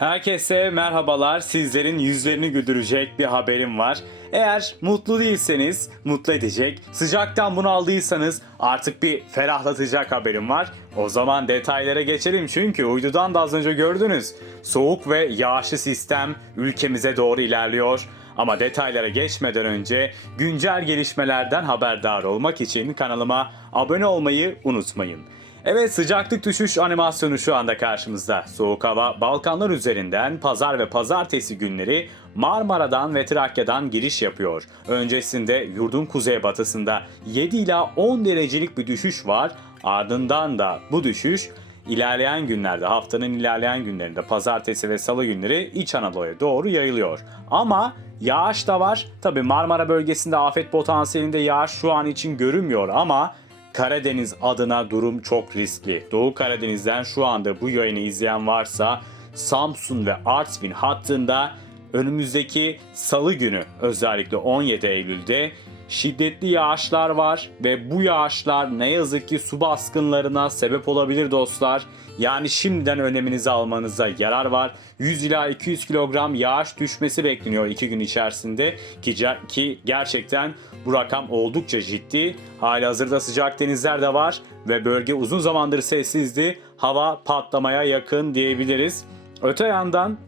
Herkese merhabalar. Sizlerin yüzlerini güldürecek bir haberim var. Eğer mutlu değilseniz mutlu edecek, sıcaktan bunu aldıysanız artık bir ferahlatacak haberim var. O zaman detaylara geçelim çünkü uydudan da az önce gördünüz. Soğuk ve yağışlı sistem ülkemize doğru ilerliyor. Ama detaylara geçmeden önce güncel gelişmelerden haberdar olmak için kanalıma abone olmayı unutmayın. Evet sıcaklık düşüş animasyonu şu anda karşımızda. Soğuk hava Balkanlar üzerinden pazar ve pazartesi günleri Marmara'dan ve Trakya'dan giriş yapıyor. Öncesinde yurdun kuzeybatısında 7 ila 10 derecelik bir düşüş var. Ardından da bu düşüş ilerleyen günlerde haftanın ilerleyen günlerinde pazartesi ve salı günleri İç Anadolu'ya doğru yayılıyor. Ama yağış da var. Tabi Marmara bölgesinde afet potansiyelinde yağış şu an için görünmüyor ama Karadeniz adına durum çok riskli. Doğu Karadeniz'den şu anda bu yayını izleyen varsa Samsun ve Artvin hattında önümüzdeki salı günü özellikle 17 Eylül'de şiddetli yağışlar var ve bu yağışlar ne yazık ki su baskınlarına sebep olabilir dostlar. Yani şimdiden öneminizi almanıza yarar var. 100 ila 200 kilogram yağış düşmesi bekleniyor 2 gün içerisinde ki, ki gerçekten bu rakam oldukça ciddi. Hali hazırda sıcak denizler de var ve bölge uzun zamandır sessizdi. Hava patlamaya yakın diyebiliriz. Öte yandan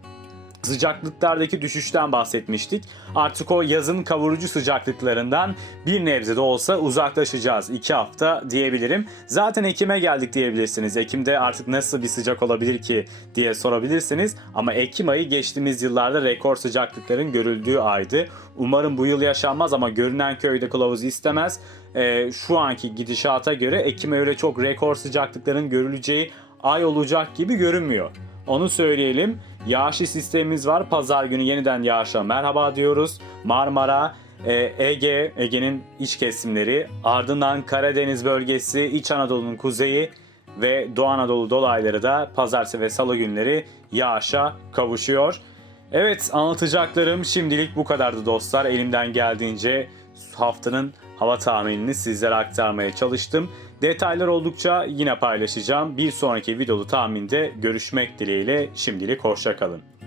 sıcaklıklardaki düşüşten bahsetmiştik. Artık o yazın kavurucu sıcaklıklarından bir nebze de olsa uzaklaşacağız. 2 hafta diyebilirim. Zaten Ekim'e geldik diyebilirsiniz. Ekim'de artık nasıl bir sıcak olabilir ki diye sorabilirsiniz. Ama Ekim ayı geçtiğimiz yıllarda rekor sıcaklıkların görüldüğü aydı. Umarım bu yıl yaşanmaz ama görünen köyde kılavuz istemez. Ee, şu anki gidişata göre Ekim öyle çok rekor sıcaklıkların görüleceği ay olacak gibi görünmüyor. Onu söyleyelim. Yağışlı sistemimiz var. Pazar günü yeniden yağışa merhaba diyoruz. Marmara, e, Ege, Ege'nin iç kesimleri, ardından Karadeniz bölgesi, İç Anadolu'nun kuzeyi ve Doğu Anadolu dolayları da pazartesi ve salı günleri yağışa kavuşuyor. Evet anlatacaklarım şimdilik bu kadardı dostlar. Elimden geldiğince haftanın hava tahminini sizlere aktarmaya çalıştım. Detaylar oldukça yine paylaşacağım. Bir sonraki videolu tahminde görüşmek dileğiyle şimdilik hoşça kalın.